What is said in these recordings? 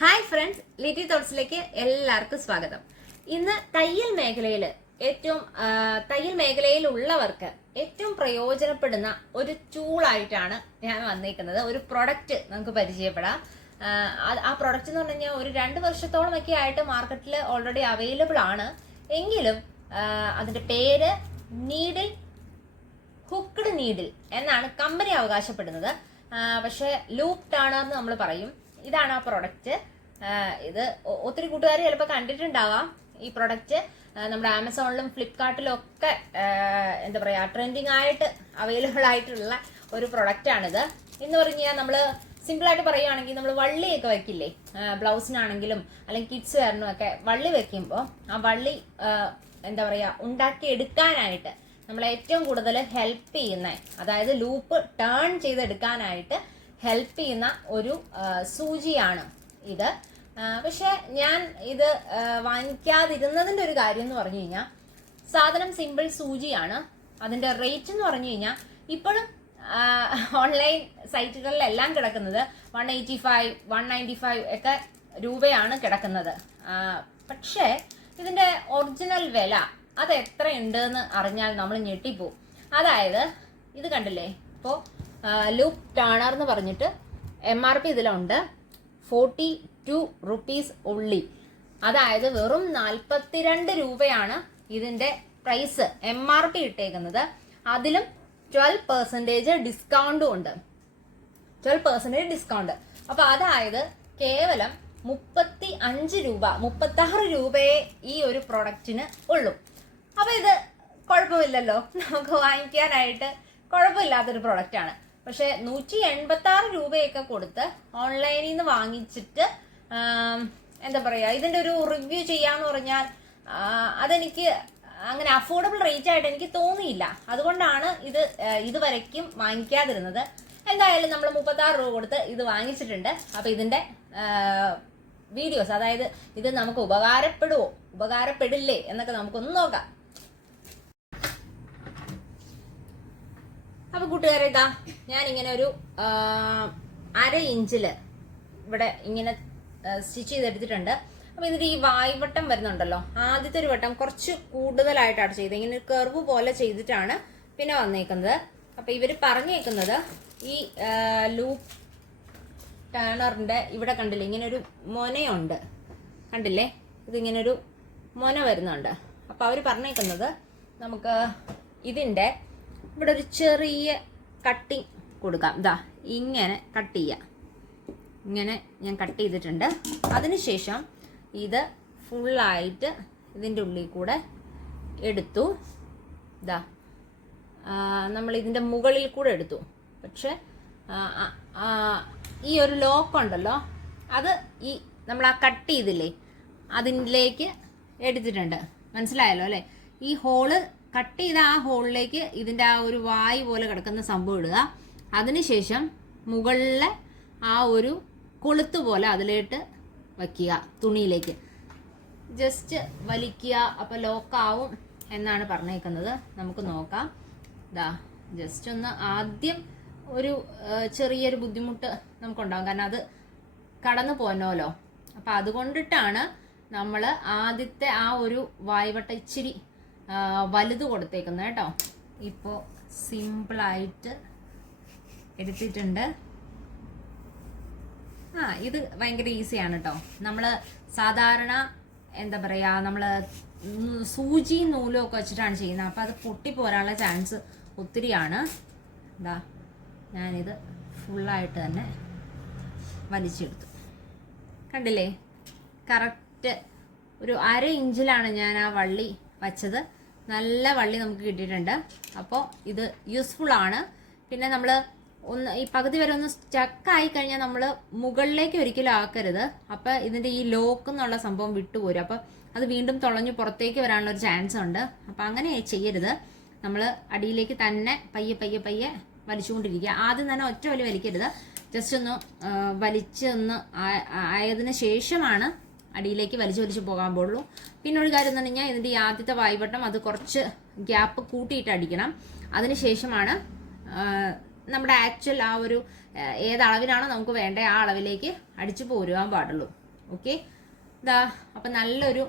Hi friends Litty തോട്ട്സിലേക്ക് എല്ലാവർക്കും സ്വാഗതം. ഇന്ന് തയ്യൽ മേഖലയിൽ ഏറ്റവും തയ്യൽ മേഖലയിൽ ഉള്ളവർക്ക് ഏറ്റവും പ്രയോജനപ്പെടുന്ന ഒരു ടൂളായിട്ടാണ് ഞാൻ വന്നിരിക്കുന്നത്. ഒരു പ്രൊഡക്റ്റ് നമുക്ക് പരിചയപ്പെടാം. ആ, പ്രൊഡക്റ്റ് എന്ന് പറഞ്ഞു കഴിഞ്ഞാൽ ഒരു രണ്ട് വർഷത്തോളം ഒക്കെ ആയിട്ട് മാർക്കറ്റിൽ ഓൾറെഡി അവൈലബിൾ ആണ്. എങ്കിലും അതിന്റെ പേര് നീഡിൽ ഹുക്ക്ഡ് നീഡിൽ എന്നാണ് കമ്പനി അവകാശപ്പെടുന്നത്. പക്ഷേ ലൂപ്പ് ടേണർ എന്ന് നമ്മൾ പറയും. ഇതാണ് ആ പ്രൊഡക്റ്റ് ഇത് ഒത്തിരി കൂട്ടുകാർ ചിലപ്പോൾ കണ്ടിട്ടുണ്ടാവാം. ഈ പ്രൊഡക്റ്റ് നമ്മുടെ ആമസോണിലും ഫ്ലിപ്കാർട്ടിലും ഒക്കെ എന്താ പറയുക ട്രെൻഡിങ് ആയിട്ട് അവൈലബിൾ ആയിട്ടുള്ള ഒരു പ്രൊഡക്റ്റാണിത് എന്ന് പറഞ്ഞു കഴിഞ്ഞാൽ നമ്മൾ സിമ്പിളായിട്ട് പറയുകയാണെങ്കിൽ നമ്മൾ വള്ളിയൊക്കെ വെക്കില്ലേ? ബ്ലൗസിനാണെങ്കിലും അല്ലെങ്കിൽ കിഡ്സ് വെയറിനും ഒക്കെ വള്ളി വെക്കുമ്പോൾ ആ വള്ളി എന്താ പറയുക ഉണ്ടാക്കി എടുക്കാനായിട്ട് നമ്മളെ ഏറ്റവും കൂടുതൽ ഹെൽപ്പ് ചെയ്യുന്ന അതായത് ലൂപ്പ് ടേൺ ചെയ്തെടുക്കാനായിട്ട് ഹെൽപ്പ് ചെയ്യുന്ന ഒരു സൂചിയാണ് ഇത്. പക്ഷേ ഞാൻ ഇത് വാങ്ങിക്കാതിരുന്നതിന്റെ ഒരു കാര്യം എന്ന് പറഞ്ഞു കഴിഞ്ഞാൽ സാധനം സിമ്പിൾ സൂചിയാണ്. അതിന്റെ റേറ്റ് എന്ന് പറഞ്ഞു കഴിഞ്ഞാൽ ഇപ്പോഴും ഓൺലൈൻ സൈറ്റുകളിലെല്ലാം കിടക്കുന്നത് one eighty five one ninety five ഒക്കെ രൂപയാണ് കിടക്കുന്നത്. പക്ഷേ ഇതിന്റെ ഒറിജിനൽ വില അത് എത്രയുണ്ടെന്ന് അറിഞ്ഞാൽ നമ്മൾ ഞെട്ടിപ്പോവും. അതായത് ഇത് കണ്ടില്ലേ? ഇപ്പോൾ ലൂപ്പ് ടേണർ എന്ന് പറഞ്ഞിട്ട് എം ആർ പി ഇതിലുണ്ട്. Forty two rupees only. അതായത് വെറും നാൽപ്പത്തിരണ്ട് രൂപയാണ് ഇതിന്റെ പ്രൈസ് എം ആർ പി ഇട്ടേക്കുന്നത്. അതിലും ട്വൽവ് പെർസെന്റേജ് ഡിസ്കൗണ്ടും ഉണ്ട്. ട്വൽവ് പെർസെന്റേജ് ഡിസ്കൗണ്ട് അപ്പോൾ അതായത് കേവലം മുപ്പത്തി അഞ്ച് രൂപ മുപ്പത്തി ആറ് രൂപയെ ഈ ഒരു പ്രൊഡക്റ്റിന് ഉള്ളൂ. അപ്പൊ ഇത് കുഴപ്പമില്ലല്ലോ. നമുക്ക് വാങ്ങിക്കാനായിട്ട് കുഴപ്പമില്ലാത്തൊരു പ്രൊഡക്റ്റ് ആണ്. പക്ഷെ നൂറ്റി എൺപത്തി ആറ് രൂപയൊക്കെ കൊടുത്ത് ഓൺലൈനിൽ നിന്ന് വാങ്ങിച്ചിട്ട് എന്താ പറയാ ഇതിന്റെ ഒരു റിവ്യൂ ചെയ്യാന്ന് പറഞ്ഞാൽ അതെനിക്ക് അങ്ങനെ അഫോർഡബിൾ റേറ്റ് ആയിട്ട് എനിക്ക് തോന്നിയില്ല. അതുകൊണ്ടാണ് ഇത് ഇതുവരയ്ക്കും വാങ്ങിക്കാതിരുന്നത്. എന്തായാലും നമ്മൾ മുപ്പത്തി ആറ് രൂപ കൊടുത്ത് ഇത് വാങ്ങിച്ചിട്ടുണ്ട്. അപ്പൊ ഇതിന്റെ വീഡിയോസ് അതായത് ഇത് നമുക്ക് ഉപകാരപ്പെടുവോ ഉപകാരപ്പെടില്ലേ എന്നൊക്കെ നമുക്കൊന്ന് നോക്കാം. അപ്പൊ കൂട്ടുകാരെ ഇതാ ഇങ്ങനെ ഒരു അര ഇഞ്ചിൽ ഇവിടെ ഇങ്ങനെ സ്റ്റിച്ച് ചെയ്തെടുത്തിട്ടുണ്ട്. അപ്പൊ ഇതിന്റെ ഈ വായ്വട്ടം വരുന്നുണ്ടല്ലോ ആദ്യത്തെ ഒരു വട്ടം കുറച്ച് കൂടുതലായിട്ടാണ് ചെയ്തത്. ഇങ്ങനെ ഒരു കർവ് പോലെ ചെയ്തിട്ടാണ് പിന്നെ വന്നേക്കുന്നത്. അപ്പൊ ഇവർ പറഞ്ഞേക്കുന്നത് ഈ ലൂപ്പ് ടേണറിന്റെ ഇവിടെ കണ്ടില്ലേ ഇങ്ങനെ ഒരു മൊനയുണ്ട്. കണ്ടില്ലേ? ഇതിങ്ങനെ ഒരു മൊന വരുന്നുണ്ട്. അപ്പൊ അവർ പറഞ്ഞേക്കുന്നത് നമുക്ക് ഇതിന്റെ ഇവിടെ ഒരു ചെറിയ കട്ടിങ് കൊടുക്കാം. ഇതാ ഇങ്ങനെ കട്ട് ചെയ്യാം. ഇങ്ങനെ ഞാൻ കട്ട് ചെയ്തിട്ടുണ്ട്. അതിനുശേഷം ഇത് ഫുള്ളായിട്ട് ഇതിന്റെ ഉള്ളിൽ കൂടെ എടുത്തു. ഇതാ നമ്മൾ ഇതിന്റെ മുകളിൽ കൂടെ എടുത്തു. പക്ഷെ ഈ ഒരു ലോക്ക് ഉണ്ടല്ലോ അത് ഈ നമ്മൾ ആ കട്ട് ചെയ്തില്ലേ അതിലേക്ക് എടുത്തിട്ടുണ്ട്. മനസ്സിലായല്ലോ അല്ലേ? ഈ ഹോൾ കട്ട് ചെയ്ത ആ ഹോളിലേക്ക് ഇതിന്റെ ആ ഒരു വായ് പോലെ കിടക്കുന്ന സംഭവം ഇടുക. അതിനുശേഷം മുകളിലെ ആ ഒരു കൊളുത്ത് പോലെ അതിലേട്ട് വയ്ക്കുക തുണിയിലേക്ക്. ജസ്റ്റ് വലിക്കുക അപ്പോൾ ലോക്കാവും എന്നാണ് പറഞ്ഞേക്കുന്നത്. നമുക്ക് നോക്കാം. ഇതാ ജസ്റ്റ് ഒന്ന് ആദ്യം ഒരു ചെറിയൊരു ബുദ്ധിമുട്ട് നമുക്കുണ്ടാകും കാരണം അത് കടന്നു പോന്നോലോ. അപ്പം അതുകൊണ്ടിട്ടാണ് നമ്മൾ ആദ്യത്തെ ആ ഒരു വായ്വട്ട ഇച്ചിരി വലുത് കൊടുത്തേക്കുന്നത് കേട്ടോ. ഇപ്പോൾ സിമ്പിളായിട്ട് എടുത്തിട്ടുണ്ട്. ആ ഇത് ഭയങ്കര ഈസിയാണ് കേട്ടോ നമ്മൾ സാധാരണ എന്താ പറയുക നമ്മൾ സൂചി നൂലും ഒക്കെ വെച്ചിട്ടാണ് ചെയ്യുന്നത്. അപ്പോൾ അത് പൊട്ടിപ്പോരാനുള്ള ചാൻസ് ഒത്തിരിയാണ്. എന്താ ഞാനിത് ഫുള്ളായിട്ട് തന്നെ വലിച്ചെടുത്തു. കണ്ടില്ലേ? കറക്റ്റ് ഒരു അര ഇഞ്ചിലാണ് ഞാൻ ആ വള്ളി വച്ചത്. നല്ല വള്ളി നമുക്ക് കിട്ടിയിട്ടുണ്ട്. അപ്പോൾ ഇത് യൂസ്ഫുൾ ആണ്. പിന്നെ നമ്മൾ ഒന്ന് ഈ പകുതി വരെ ഒന്ന് സ്റ്റക്കായി കഴിഞ്ഞാൽ നമ്മൾ മുകളിലേക്ക് ഒരിക്കലും ആക്കരുത്. അപ്പോൾ ഇതിന്റെ ഈ ലോക്ക് എന്നുള്ള സംഭവം വിട്ടുപോരും അപ്പോൾ അത് വീണ്ടും തുളഞ്ഞു പുറത്തേക്ക് വരാനുള്ള ഒരു ചാൻസ് ഉണ്ട്. അപ്പോൾ അങ്ങനെ ചെയ്യരുത്. നമ്മൾ അടിയിലേക്ക് തന്നെ പയ്യെ പയ്യെ പയ്യെ വലിച്ചുകൊണ്ടിരിക്കുക. ആദ്യം തന്നെ ഒറ്റ വലി വലിക്കരുത്. ജസ്റ്റ് ഒന്ന് വലിച്ച് ഒന്ന് ആയതിനു ശേഷമാണ് അടിയിലേക്ക് വലിച്ചു വലിച്ചു പോകാൻ പാടുള്ളൂ. പിന്നെ ഒരു കാര്യം എന്ന് കഴിഞ്ഞാൽ ഇതിന്റെ ഈ ആദ്യത്തെ വായ്വട്ടം അത് കുറച്ച് ഗ്യാപ്പ് കൂട്ടിയിട്ട് അടിക്കണം. അതിനുശേഷമാണ് നമ്മുടെ ആക്ച്വൽ ആ ഒരു ഏത് അളവിനാണോ നമുക്ക് വേണ്ട ആ അളവിലേക്ക് അടിച്ചു പോരുവാൻ പാടുള്ളൂ. ഓക്കെ? ഇതാ അപ്പം നല്ലൊരു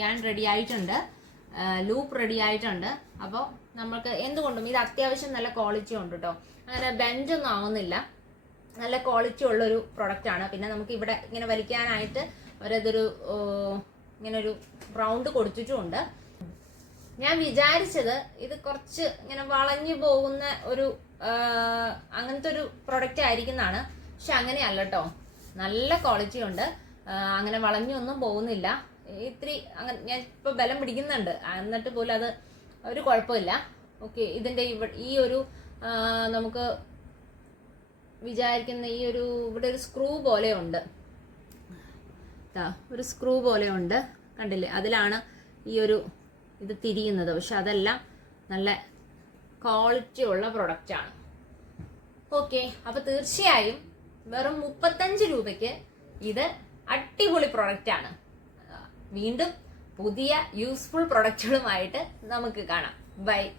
ഞാൻ റെഡി ആയിട്ടുണ്ട്. ലൂപ്പ് റെഡി ആയിട്ടുണ്ട്. അപ്പോൾ നമ്മൾക്ക് എന്തുകൊണ്ടും ഇത് അത്യാവശ്യം നല്ല ക്വാളിറ്റി ഉണ്ട് കേട്ടോ അങ്ങനെ ബെഞ്ചൊന്നും ആവുന്നില്ല. നല്ല ക്വാളിറ്റി ഉള്ളൊരു പ്രൊഡക്റ്റ് ആണ്. പിന്നെ നമുക്ക് ഇവിടെ ഇങ്ങനെ വലിക്കാനായിട്ട് ഒരതൊരു ഇങ്ങനൊരു റൗണ്ട് കൊടുത്തിട്ടുമുണ്ട്. ഞാൻ വിചാരിച്ചത് ഇത് കുറച്ച് ഇങ്ങനെ വളഞ്ഞു പോകുന്ന ഒരു അങ്ങനത്തെ ഒരു പ്രൊഡക്റ്റ് ആയിരിക്കുന്നതാണ്. പക്ഷെ അങ്ങനെയല്ല കേട്ടോ നല്ല ക്വാളിറ്റി ഉണ്ട്. അങ്ങനെ വളഞ്ഞൊന്നും പോകുന്നില്ല. ഇത്തിരി അങ്ങനെ ഞാൻ ഇപ്പോൾ ബലം പിടിക്കുന്നുണ്ട്. എന്നിട്ട് പോലും അത് ഒരു കുഴപ്പമില്ല. ഓക്കെ ഇതിന്റെ ഈ ഒരു നമുക്ക് വിചാരിക്കുന്ന ഈ ഒരു ഇവിടെ ഒരു സ്ക്രൂ പോലെ ഉണ്ട്. ഒരു സ്ക്രൂ പോലെ ഉണ്ട്. കണ്ടില്ലേ? അതിലാണ് ഈ ഒരു ഇത് തിരിയുന്നത്. പക്ഷെ അതെല്ലാം നല്ല ക്വാളിറ്റി ഉള്ള പ്രൊഡക്റ്റ് ആണ്. ഓക്കെ അപ്പോൾ തീർച്ചയായും വെറും മുപ്പത്തഞ്ച് രൂപയ്ക്ക് ഇത് അടിപൊളി പ്രൊഡക്റ്റ് ആണ്. വീണ്ടും പുതിയ യൂസ്ഫുൾ പ്രൊഡക്റ്റുകളുമായിട്ട് നമുക്ക് കാണാം. ബൈ